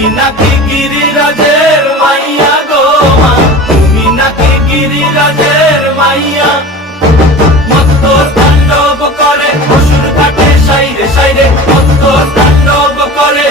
তুমি নাকি গিরিরাজের মাইয়া গো মা, তুমি নাকি গিরিরাজের মাইয়া। মত্ত তাণ্ডব করে অসুর ঘাটে সাইরে সাইরে, মত্ত তাণ্ডব করে